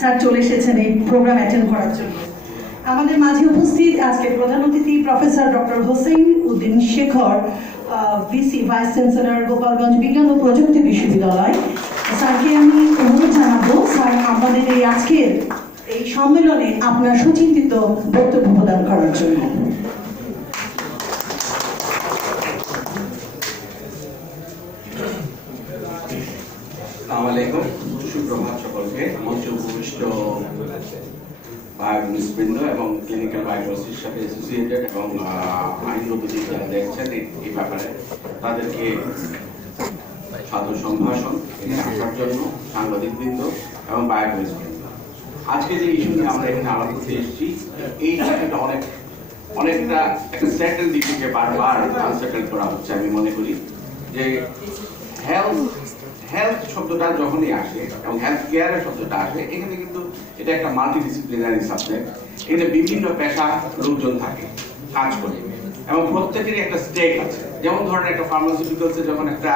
Sir চলে এসেছেন এই প্রোগ্রাম অ্যাটেন্ড করার জন্য। আমাদের মাঝে উপস্থিত আজকের প্রধান অতিথি professor doctor Hossain Uddin Shekhar, VC vice chancellor Gopalganj বিজ্ঞান ও প্রযুক্তি বিশ্ববিদ্যালয়। স্যারকে আমি অনুরোধ জানাবো স্যার আমাদের এই আজকের এই সম্মেলনে আপনার সুচিন্তিত বক্তব্য প্রদান করার জন্য। আসসালামু আলাইকুম, সুপ্রভাত সকলকে। মঞ্চে উপবিষ্ট বায়োকেমিস্টবৃন্দ এবং ক্লিনিক্যাল বায়োকেমিস্ট্রির সাথে অ্যাসোসিয়েটেড এবং আইনগতদের যারা দেখছেন এই ব্যাপারে তাদেরকে সাদর সম্ভাষণ এখানে আসার জন্য, সাংবাদিকবৃন্দ এবং বায়োকেমিস্টবৃন্দ। আজকে যে ইস্যু নিয়ে আমরা এখানে আলাপ করতে এসেছি, এই ইস্যুটা অনেকটা একটা সেটেল দিকে বারবার আনসেটেল করা হচ্ছে। আমি মনে করি যে হেলথ শব্দটা যখনই আসে এবং হেলথ কেয়ারের শব্দটা আসে, এখানে কিন্তু এটা একটা মাল্টিডিসিপ্লিনারি সাবজেক্ট। এখানে বিভিন্ন পেশা লোকজন থাকে, কাজ করে, এবং প্রত্যেকেরই একটা স্টেক আছে। যেমন ধরেন একটা ফার্মাসিউটিক্যালসে যখন একটা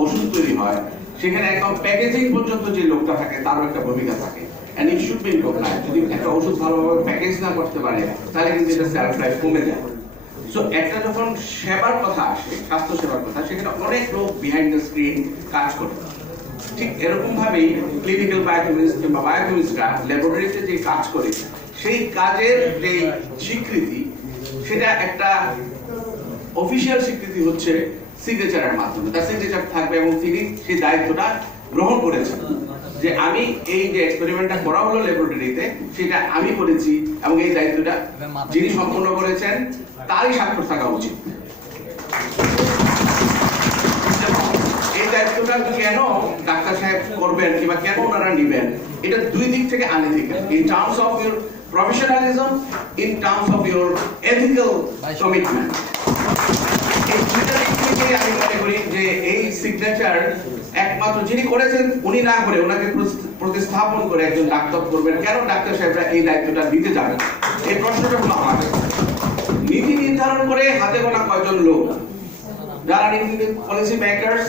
ওষুধ তৈরি হয়, সেখানে একদম প্যাকেজিং পর্যন্ত যে লোকটা থাকে তারও একটা ভূমিকা থাকে। And it should be recognised. যদি একটা ওষুধ ভালোভাবে প্যাকেজ না করতে পারে তাহলে কিন্তু এটা সেলফ লাইফ কমে যায়। সো একটা যখন সেবার কথা আসে, স্বাস্থ্য সেবার কথা, সেখানে অনেক লোক বিহাইন্ড দ্য স্ক্রিন কাজ করে। ঠিক এরকম ভাবেই ক্লিনিক্যাল বায়োকেমিস্ট কিংবা বায়োকেমিস্টরা ল্যাবরেটরিতে যে কাজ করে, সেই কাজের যে স্বীকৃতি, সেটা একটা অফিসিয়াল স্বীকৃতি হচ্ছে সিগনেচারের মাধ্যমে। তার সিগনেচার থাকবে এবং তিনি সেই দায়িত্বটা গ্রহণ করেছেন যে আমি এই যে এক্সপেরিমেন্টটা করা হলো ল্যাবরেটরিতে, সেটা আমি করেছি এবং এই দায়িত্বটা যিনি সম্পন্ন করেছেন তারই স্বাক্ষর থাকা উচিত। এই দায়িত্বটা কেন ডাক্তার সাহেব করবেন কিংবা কেন ওনারা নিবেন, এটা দুই দিক থেকে unethical, in terms of your professionalism, in terms of your ethical commitment. এই দুইটা দিক থেকে আমি মনে করি যে এই সিগনেচার একমাত্র যিনি করেছেন উনি না করে ওনাকে প্রতিস্থাপন করে একজন ডাক্তার করবেন। কেন ডাক্তার সাহেবরা এই দায়িত্বটা দিতে যাবেন, এই প্রশ্নটা হলো আমাদের। নীতি নির্ধারণ করে হাতে গোনা কয়জন লোক, যারা নীতি পলিসি মেকারস,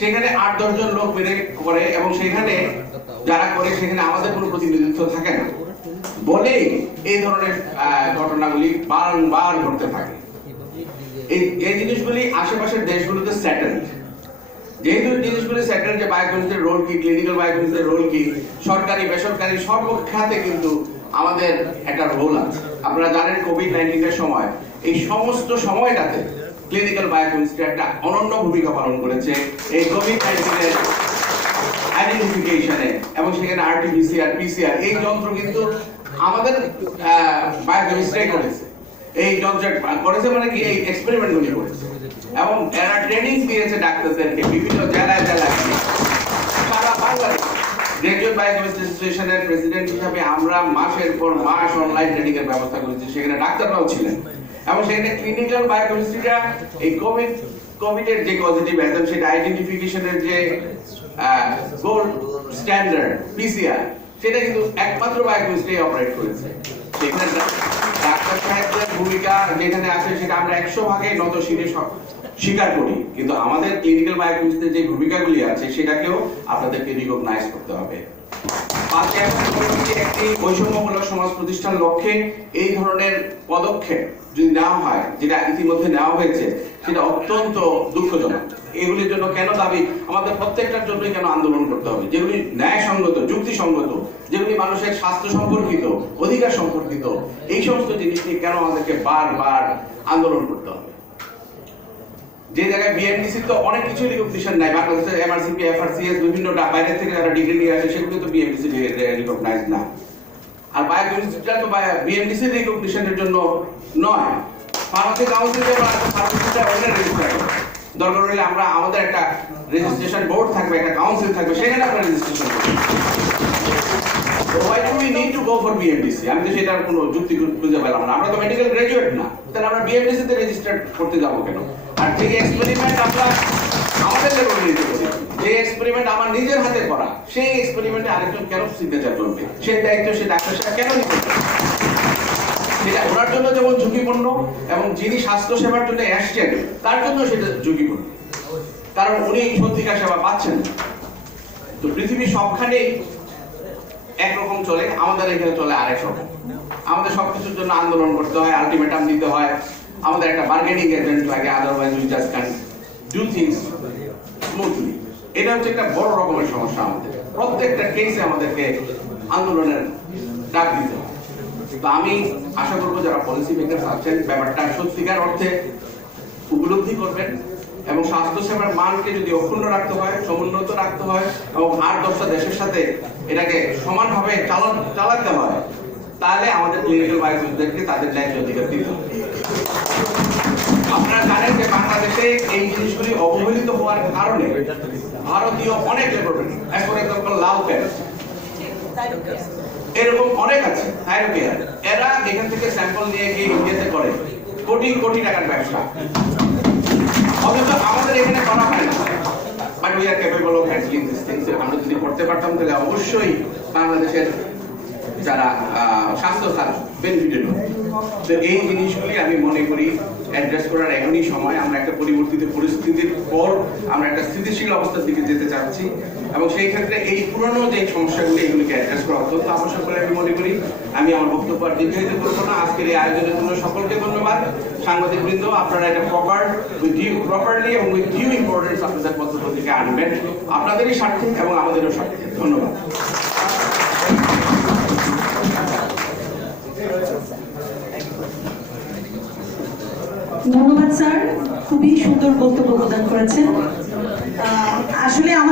সেখানে 8-10 জন লোক বেড়ে করে, এবং সেখানে যারা করে সেখানে আমাদের কোনো প্রতিনিধিত্ব থাকে না বলেই এই ধরনের ঘটনাগুলি বারবার ঘটতে থাকে। এই জিনিসগুলি আশেপাশের দেশগুলোতে সেটেলড। যেহেতু জিনিসগুলি সেটেলড, যে বায়োকেমিস্ট্রির রোল কি, ক্লিনিক্যাল বায়োকেমিস্ট্রির রোল কি, সরকারি বেসরকারি সর্বখাতে কিন্তু আমাদের একটা রোল আছে। আপনারা জানেন কোভিড-19 এর সময়, এই সমস্ত সময়টাতে ক্লিনিক্যাল বায়োকেমিস্ট্রি একটা অনন্য ভূমিকা পালন করেছে এই কোভিড-19 এর আইডেন্টিফিকেশনে, এবং সেখানে আরটি-পিসিআর, পিসিআর এই যন্ত্র কিন্তু আমাদের বায়োকেমিস্ট্রি করেছে। এই যন্ত্র করেছে মানে কি, এই এক্সপেরিমেন্টগুলি করেছে, এবং এরা ট্রেনিং দিয়েছে ডাক্তারদেরকে বিভিন্ন জেলায় সারা বাংলাদেশ। গ্রাজুয়েট বায়োকেমিস্ট অ্যাসোসিয়েশনের প্রেসিডেন্ট হিসাবে আমরা মাসের পর মাস অনলাইন ট্রেনিং এর ব্যবস্থা করেছি, সেখানে ডাক্তাররাও ছিলেন, এবং সেখানে ক্লিনিক্যাল বায়োকেমিস্ট্রিটা এই কোভিডের যে পজিটিভ এজেন্ট, সেটা আইডেন্টিফিকেশনের যে গোল্ড স্ট্যান্ডার্ড পিসিআর, সেটা কিন্তু একমাত্র বায়োকেমিস্ট্রি অপারেট করেছে। সেখানে ডাক্তার সাহেবদের ভূমিকা যেখানে আছে, সেটা আমরা 100 ভাগে নত শিরে স্বীকার করি, কিন্তু আমাদের ক্লিনিক্যাল বায়োকেমিস্ট্রির যে ভূমিকাগুলি আছে সেটাকেও আপনাদেরকে রিকগনাইজ করতে হবে। একটি বৈষম্যমূলক সমাজ প্রতিষ্ঠার লক্ষ্যে এই ধরনের পদক্ষেপ যদি নেওয়া হয়, যেটা ইতিমধ্যে নেওয়া হয়েছে, সেটা অত্যন্ত দুঃখজনক। এগুলির জন্য কেন দাবি, আমাদের প্রত্যেকটার জন্যই কেন আন্দোলন করতে হবে, যেগুলি ন্যায়সঙ্গত, যুক্তিসঙ্গত, যেগুলি মানুষের স্বাস্থ্য সম্পর্কিত, অধিকার সম্পর্কিত, এই সমস্ত জিনিস নিয়ে কেন আমাদেরকে বারবার আন্দোলন করতে হবে। যে জায়গায় বিএমডিসি তো অনেক কিছু রিকগনিশন নাই, বাংলাদেশের এমআরসিপি, এফআরসিএস, বিভিন্ন বাইরে থেকে যারা ডিগ্রি নিয়ে আসে, সেগুলো তো বিএমডিসি রিকগনাইজ না। আর বায়োকেমিস্ট্রিটা তো বিএমডিসি রিকগনিশনের জন্য নয়, ফার্মাসি কাউন্সিল যেমন আছে, ফার্মাসিটা ওখানে রেজিস্টার করে। দরকার হলে আমরা আমাদের একটা রেজিস্ট্রেশন বোর্ড থাকবে, একটা কাউন্সিল থাকবে, সেখানে আমরা রেজিস্ট্রেশন করব। Why do we need to go for BMDC? আমি তো সেটার কোনো যুক্তি খুঁজে পেলাম না। আমরা তো মেডিকেল গ্রাজুয়েট না, তাহলে আমরা BMDC তে রেজিস্টার করতে যাব কেন? আর যে এক্সপেরিমেন্ট আমরা আমাদের ল্যাবরেটরিতে করি, যে এক্সপেরিমেন্ট আমার নিজের হাতে করা, সেই এক্সপেরিমেন্টে আরেকজন কেন সিগনেচার করবে? সেই দায়িত্ব সে ডাক্তার সাহেব কেন নিতে পারে? সেটা ওনার জন্য যেমন ঝুঁকিপূর্ণ, এবং যিনি স্বাস্থ্য সেবার জন্য আসছেন তার জন্য সেটা ঝুঁকিপূর্ণ, কারণ উনি সত্যিকার সেবা পাচ্ছেন না। তো পৃথিবীর সবখানেই একরকম চলে, আমাদের এখানে চলে আরেক রকম। আমাদের সবকিছুর জন্য আন্দোলন করতে হয়, আলটিমেটাম দিতে হয়, আমাদের একটা বার্গেনিং এজেন্ট লাগে, otherwise we just can do things smoothly. এটা হচ্ছে একটা বড় রকমের সমস্যা আমাদের, প্রত্যেকটা কেসে আমাদেরকে আন্দোলনের ডাক দিতে হয়। তো আমি আশা করবো যারা পলিসি মেকার আছেন ব্যাপারটা সত্যিকার অর্থে উপলব্ধি করবেন এবং স্বাস্থ্যসেবার মানকে যদি অক্ষুণ্ণ রাখতে হয়, সমুন্নত রাখতে হয় এবং 8-10টা দেশের সাথে এটাকে সমানভাবে চালাতে হয়, তাহলে আমাদের ক্লিনিক্যাল বায়োলজিস্টদেরকে তাদের ন্যায্য অধিকার দিতে হবে। আপনারা জানেন যে বাংলাদেশে এই জিনিসগুলি অবহেলিত হওয়ার কারণে ভারতীয় অনেক laboratory, for example Lal pack, এরকম অনেক আছে, থাইরোকেয়ার, এরা এখান থেকে স্যাম্পল নিয়ে গিয়ে ইন্ডিয়াতে করে কোটি কোটি টাকার ব্যবসা, অথচ আমাদের এখানে করা হয় না। But we are capable of handling this things. আমরা যদি করতে পারতাম তাহলে অবশ্যই বাংলাদেশের যারা স্বাস্থ্য খাত বেনিফিটেড হবে। তো এই জিনিসগুলি আমি মনে করি অ্যাড্রেস করার এখনই সময়। আমরা একটা পরিবর্তিত পরিস্থিতির পর আমরা একটা স্থিতিশীল অবস্থার দিকে যেতে চাচ্ছি এবং সেই ক্ষেত্রে এই পুরনো যে সমস্যাগুলি এগুলিকে অ্যাড্রেস করা অত্যন্ত আবশ্যক বলে আমি মনে করি। আমি আমার বক্তব্য আর দীর্ঘায়িত করবো না। আজকের এই আয়োজনের জন্য সকলকে ধন্যবাদ। সাংবাদিক বৃন্দ, আপনারা এটা প্রপারলি এবং উইথ ডিউ ইম্পর্টেন্স আপনাদের পত্রপত্রিকা আনবেন, আপনাদেরই স্বার্থে এবং আমাদেরও স্বার্থে। ধন্যবাদ। ধন্যবাদ স্যার, খুবই সুন্দর বক্তব্য প্রদান করেছেন। আসলে